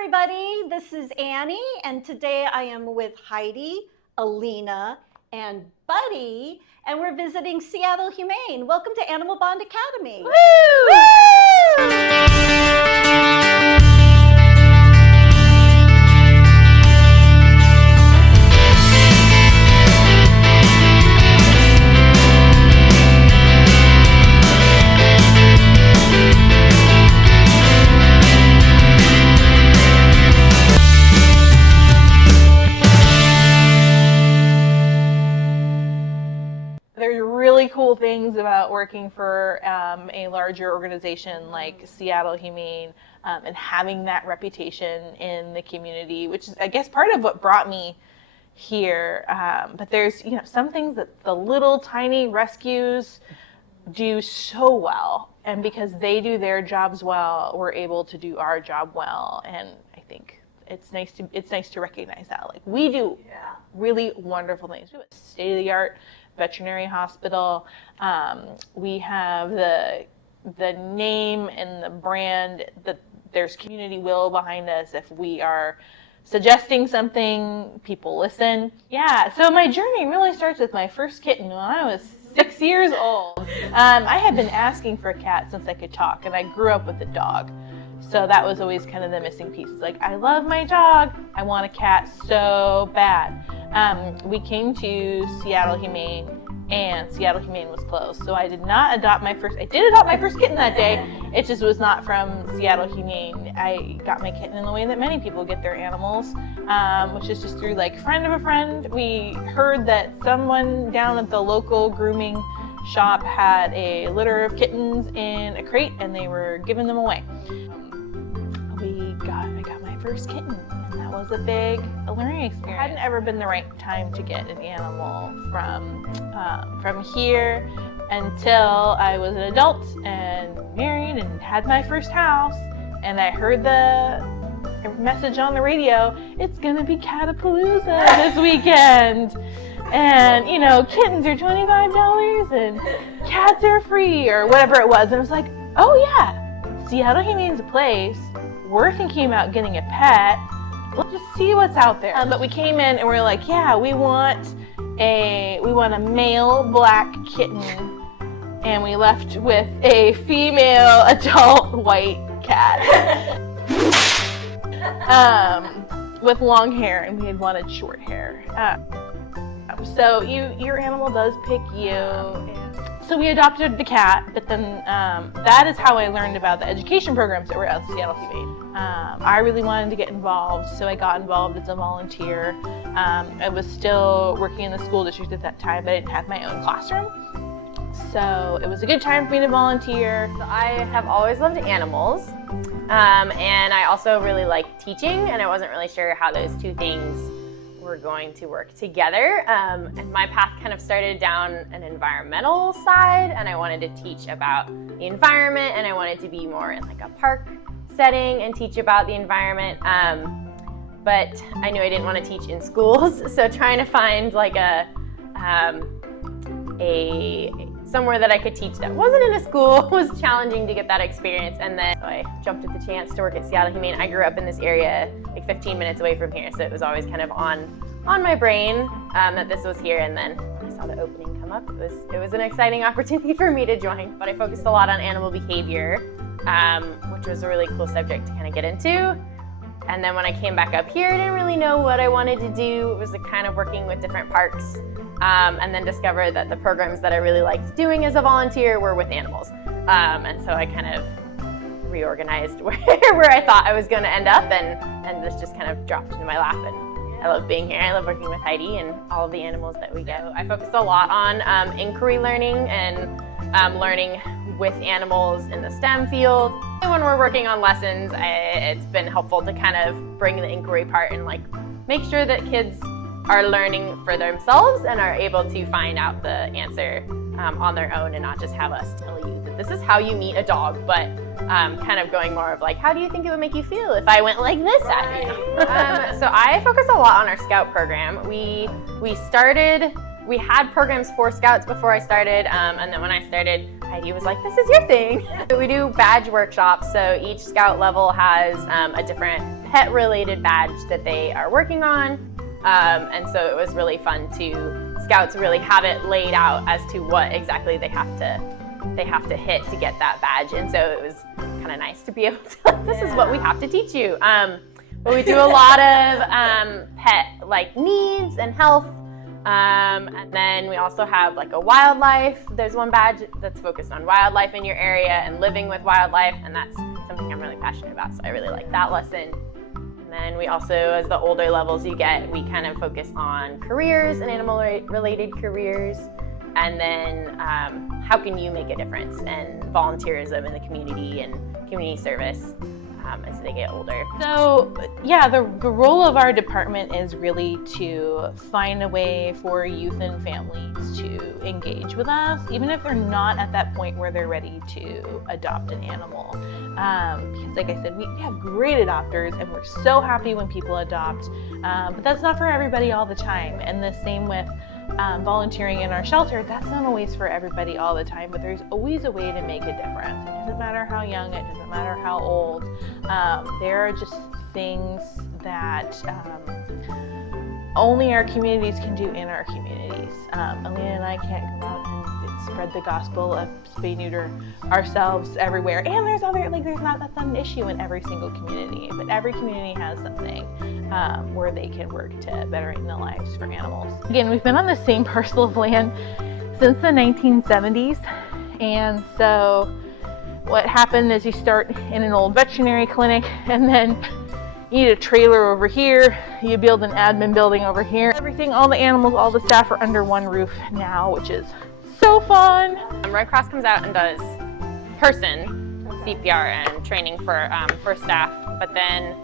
everybody, this is Annie, and today I am with Heidi, Alina, and Buddy, and we're visiting Seattle Humane. Welcome to Animal Bond Academy. Woo! Woo! There's really cool things about working for a larger organization like Seattle Humane and having that reputation in the community, which is, I guess, part of what brought me here. But there's, some things that the little tiny rescues do so well, and because they do their jobs well, we're able to do our job well. And I think it's nice to recognize that. Like, we do really wonderful things. We have a state-of-the-art veterinary hospital. We have the name and the brand that there's community will behind us. If we are suggesting something, people listen. Yeah, so my journey really starts with my first kitten when I was 6 years old. I had been asking for a cat since I could talk, and I grew up with a dog. So that was always kind of the missing piece. It's like, I love my dog, I want a cat so bad. We came to Seattle Humane, and Seattle Humane was closed. So I did adopt my first kitten that day. It just was not from Seattle Humane. I got my kitten in the way that many people get their animals, which is just through like friend of a friend. We heard that someone down at the local grooming shop had a litter of kittens in a crate and they were giving them away. I got my first kitten, and that was a learning experience. It hadn't ever been the right time to get an animal from here until I was an adult and married and had my first house, and I heard the message on the radio, it's gonna be Catapalooza this weekend. And, kittens are $25 and cats are free or whatever it was. And I was like, oh yeah, Seattle Humane's a place. We're thinking about getting a pet. Let's just see what's out there. But we came in and we're like, yeah, we want a male black kitten. And we left with a female adult white cat. With long hair, and we had wanted short hair. So your animal does pick you. So we adopted the cat, but then that is how I learned about the education programs that were at Seattle Humane. I really wanted to get involved, so I got involved as a volunteer. I was still working in the school district at that time, but I didn't have my own classroom. So it was a good time for me to volunteer. So I have always loved animals, and I also really like teaching, and I wasn't really sure how those two things were going to work together. And my path kind of started down an environmental side, and I wanted to teach about the environment, and I wanted to be more in like a park setting and teach about the environment. But I knew I didn't want to teach in schools, so trying to find like somewhere that I could teach that wasn't in a school was challenging to get that experience. And then so I jumped at the chance to work at Seattle Humane. I grew up in this area like 15 minutes away from here, so it was always kind of on my brain that this was here. And then when I saw the opening come up, it was an exciting opportunity for me to join. But I focused a lot on animal behavior, which was a really cool subject to kind of get into. And then when I came back up here, I didn't really know what I wanted to do. It was kind of working with different parks, and then discovered that the programs that I really liked doing as a volunteer were with animals. And so I kind of reorganized where I thought I was going to end up, and this just kind of dropped into my lap. And I love being here. I love working with Heidi and all of the animals that we get. I focused a lot on inquiry learning and learning with animals in the STEM field. And when we're working on lessons, it's been helpful to kind of bring the inquiry part and like make sure that kids are learning for themselves and are able to find out the answer on their own, and not just have us tell you that this is how you meet a dog, but kind of going more of like, how do you think it would make you feel if I went like this at you? So I focus a lot on our Scout program. We started we had programs for Scouts before I started, and then when I started, Heidi was like, this is your thing. We do badge workshops, so each Scout level has a different pet-related badge that they are working on, and so it was really fun to Scouts really have it laid out as to what exactly they have to hit to get that badge, and so it was kind of nice to be able to, this is what we have to teach you. But we do a lot of pet like needs and health. And then we also have like a wildlife. There's one badge that's focused on wildlife in your area and living with wildlife, and that's something I'm really passionate about, so I really like that lesson. And then we also, as the older levels you get, we kind of focus on careers and animal-related careers, and then how can you make a difference, and volunteerism in the community and community service. As they get older. So yeah, the role of our department is really to find a way for youth and families to engage with us, even if they're not at that point where they're ready to adopt an animal. Because like I said, we have great adopters and we're so happy when people adopt, but that's not for everybody all the time. And the same with volunteering in our shelter, that's not always for everybody all the time, but there's always a way to make a difference. It doesn't matter how young, it doesn't matter how old. There are just things that only our communities can do in our communities. Alina and I can't go out and spread the gospel of spay neuter ourselves everywhere. And there's that's not an issue in every single community, but every community has something where they can work to bettering the lives for animals. Again, we've been on the same parcel of land since the 1970s, and so what happened is you start in an old veterinary clinic, and then you need a trailer over here, you build an admin building over here. Everything, all the animals, all the staff are under one roof now, which is so fun. Red Cross comes out and does person CPR and training for staff, but then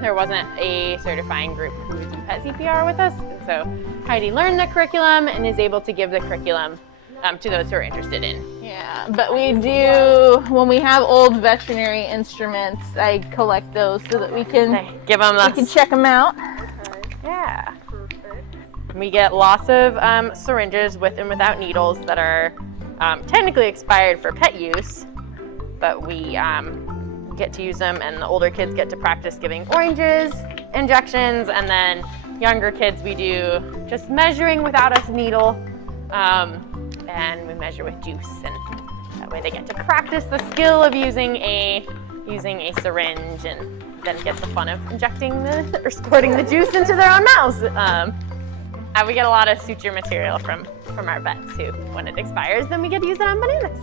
there wasn't a certifying group who would do pet CPR with us, and so Heidi learned the curriculum and is able to give the curriculum to those who are interested in. Yeah, but we do, when we have old veterinary instruments, I collect those so that we can give them we can check them out. Yeah. We get lots of syringes with and without needles that are technically expired for pet use, but we get to use them, and the older kids get to practice giving oranges, injections, and then younger kids we do just measuring without a needle, and we measure with juice, and that way they get to practice the skill of using a syringe, and then get the fun of injecting or squirting the juice into their own mouths. And we get a lot of suture material from our vets who, when it expires, then we get to use it on bananas.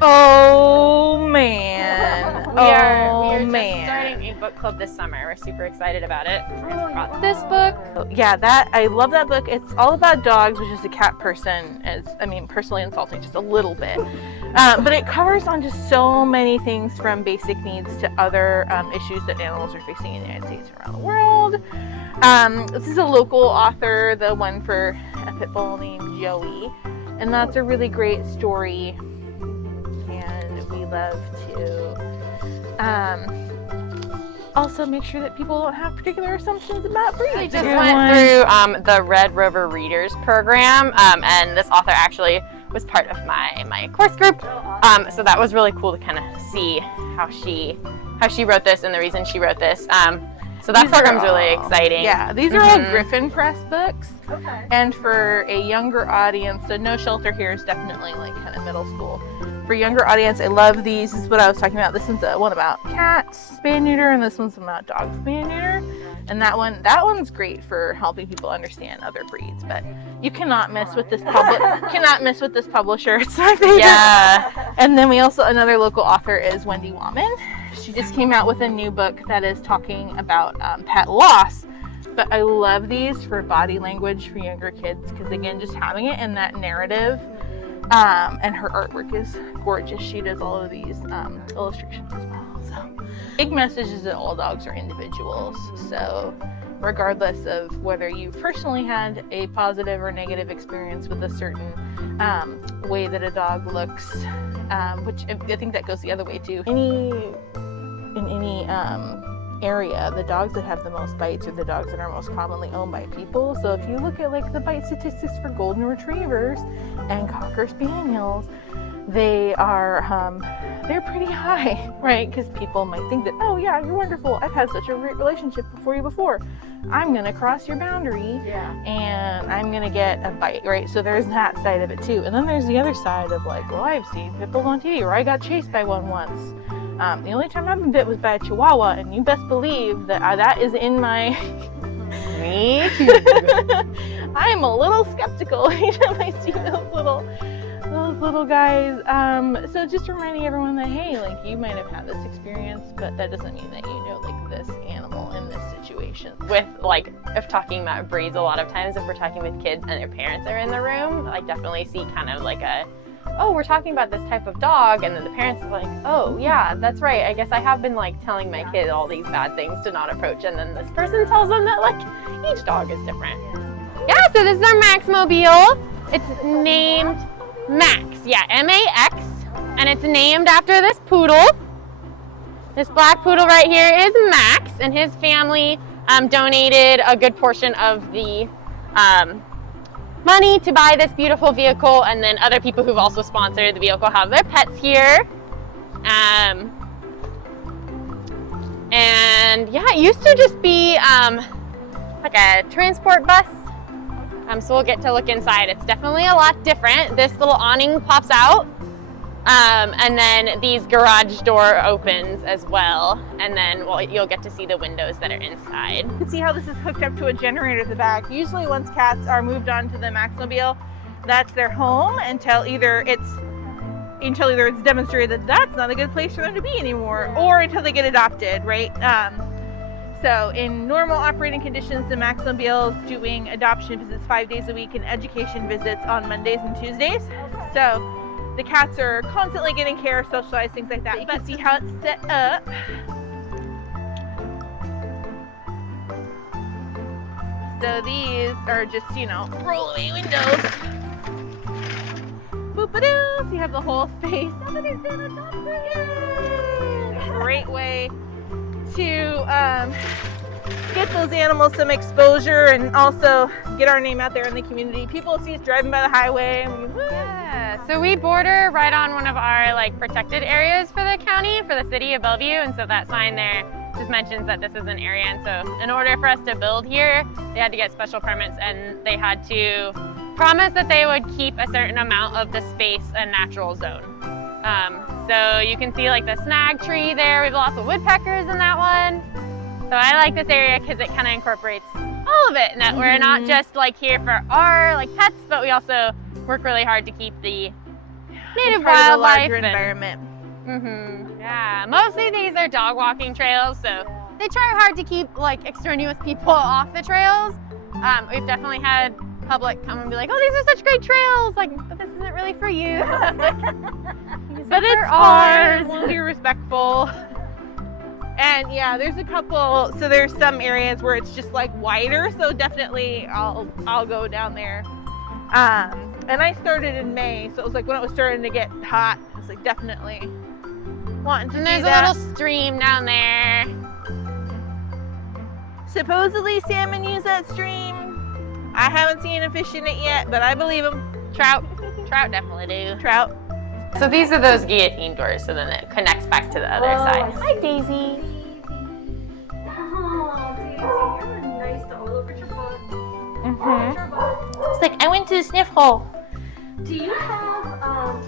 Oh man. We are just starting a book club this summer. We're super excited about it. Brought this book. Yeah, I love that book. It's all about dogs, which is a cat person. Personally insulting just a little bit. But it covers on just so many things, from basic needs to other issues that animals are facing in the United States and around the world. This is a local author, the one for a pit bull named Joey. And that's a really great story. And we love to also make sure that people don't have particular assumptions about breeds. I just went through the Red Rover Readers program, and this author actually was part of my course group. So that was really cool to kind of see how she wrote this and the reason she wrote this. So that program's really exciting. Yeah, these are all Griffin Press books. Okay. And for a younger audience, so No Shelter here is definitely like kind of middle school. For a younger audience, I love these. This is what I was talking about. This one's one about cats, spay and neuter, and this one's about dogs, spay and neuter. And that one's great for helping people understand other breeds. But you cannot miss with this publisher. It's my favorite. Yeah. And then we also, another local author is Wendy Wallman. She just came out with a new book that is talking about pet loss. But I love these for body language for younger kids, because again, just having it in that narrative, and her artwork is gorgeous. She does all of these illustrations as well. So, big message is that all dogs are individuals. So, regardless of whether you personally had a positive or negative experience with a certain way that a dog looks, which I think that goes the other way too. In any area, the dogs that have the most bites are the dogs that are most commonly owned by people. So if you look at like the bite statistics for golden retrievers and cocker spaniels, they are they're pretty high, right? Because people might think that, oh yeah, you're wonderful, I've had such a great relationship before, I'm gonna cross your boundary and I'm gonna get a bite, right? So there's that side of it too. And then there's the other side of like, well, I've seen pit bulls on TV, or I got chased by one once. The only time I've been bit was by a Chihuahua, and you best believe that that is in my... Me too. I am a little skeptical anytime I see those little guys. So just reminding everyone that, hey, like, you might have had this experience, but that doesn't mean that you know like this animal in this situation. With like, if talking about breeds, a lot of times if we're talking with kids and their parents are in the room, I definitely see kind of like a, oh, we're talking about this type of dog, and then the parents are like, oh yeah, that's right, I guess I have been like telling my kid all these bad things to not approach, and then this person tells them that like each dog is different. Yeah, so this is our Max Mobile. It's named Max, yeah, M-A-X, and it's named after this poodle. This black poodle right here is Max, and his family donated a good portion of the money to buy this beautiful vehicle, and then other people who've also sponsored the vehicle have their pets here. And yeah, it used to just be like a transport bus. So we'll get to look inside. It's definitely a lot different. This little awning pops out, and then these garage door opens as well, and then you'll get to see the windows that are inside. You can see how this is hooked up to a generator at the back. Usually once cats are moved on to the Maxmobile, that's their home until either it's demonstrated that that's not a good place for them to be anymore, or until they get adopted, right? So in normal operating conditions, the Maxmobile is doing adoption visits 5 days a week and education visits on Mondays and Tuesdays. So the cats are constantly getting care, socialized, things like that. You can see how it's set up. So these are just, rollaway windows. Boop-a-doo! So you have the whole space. Somebody's been adopted! Yay! Great way to get those animals some exposure and also get our name out there in the community. People see us driving by the highway and yeah, so we border right on one of our like protected areas for the county, for the city of Bellevue, and so that sign there just mentions that this is an area, and so in order for us to build here, they had to get special permits, and they had to promise that they would keep a certain amount of the space a natural zone. So you can see like the snag tree there. We have lots of woodpeckers in that one. So I like this area because it kind of incorporates all of it, and that we're not just like here for our like pets, but we also work really hard to keep the native wildlife and environment. Yeah, mostly these are dog walking trails, so they try hard to keep like extraneous people off the trails. We've definitely had public come and be like, oh, these are such great trails, like, but this isn't really for you. But it's ours. We'll be respectful. And yeah, there's a couple, so there's some areas where it's just like wider, so definitely I'll go down there. And I started in May, so it was like when it was starting to get hot, I was like definitely wanting to do that. And there's a little stream down there. Supposedly salmon use that stream. I haven't seen them fish in it yet, but I believe them. Trout definitely do. Trout. So these are those guillotine doors, so then it connects back to the other side. Hi, Daisy. Oh, Daisy, you're a nice dog. Look at your butt. It's like, I went to the sniff hole. Do you have,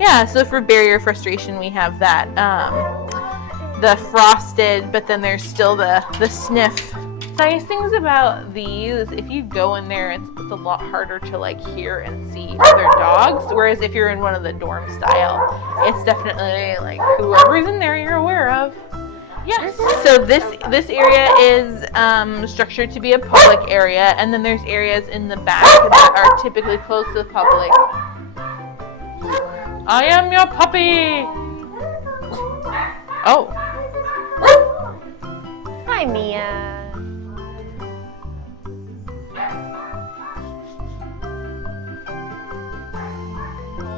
Yeah, so for barrier frustration, we have that, the frosted, but then there's still the sniff. Nice things about these, if you go in there, it's a lot harder to like hear and see other dogs, whereas if you're in one of the dorm style, it's definitely like whoever's in there you're aware of. Yes. So this area is structured to be a public area, and then there's areas in the back that are typically closed to the public. I am your puppy. Oh. Hi, Mia.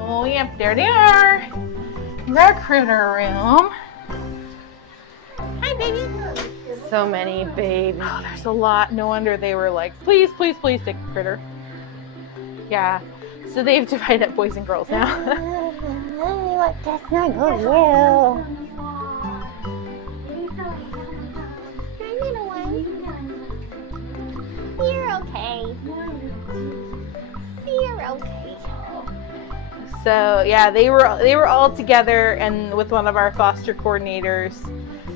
Oh, yep, there they are. Recruiter room. Hi, Hi, baby. So many babies. Oh, there's a lot. No wonder they were like, please, please, please take the critter. Yeah. So they've divided up boys and girls now. Look, just snuggle you. Hi, little one. You're okay. You're okay. So yeah, they were all together and with one of our foster coordinators.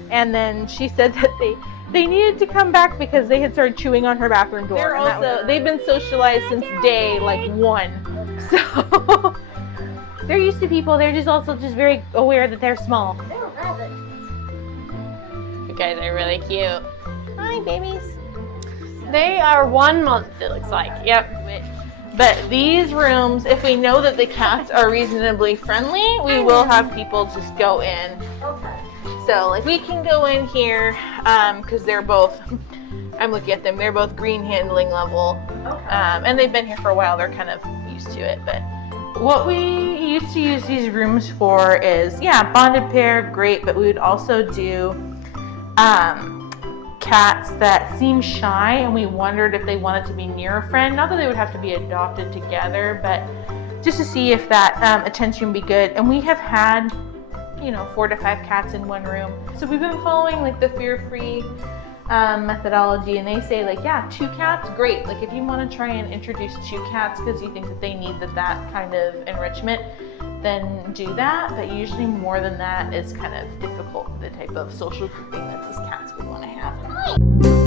And then she said that they needed to come back because they had started chewing on her bathroom door. They've been socialized since day like 1. So they're used to people. They're just also just very aware that they're small. They're rabbits. You guys are really cute. Hi, babies. They are 1 month, it looks like. Yep. But these rooms, if we know that the cats are reasonably friendly, we will have people just go in. Okay. So like we can go in here because they're both, I'm looking at them, they're both green handling level. Okay. And they've been here for a while, they're kind of used to it. But what we used to use these rooms for is, yeah, bonded pair, great, but we would also do cats that seem shy and we wondered if they wanted to be near a friend. Not that they would have to be adopted together, but just to see if that attention would be good. And we have had, 4 to 5 cats in one room. So we've been following like the fear-free methodology, and they say like, yeah, 2 cats, great. Like if you want to try and introduce 2 cats because you think that they need that kind of enrichment, then do that. But usually more than that is kind of difficult, the type of social grouping that these cats would want to have.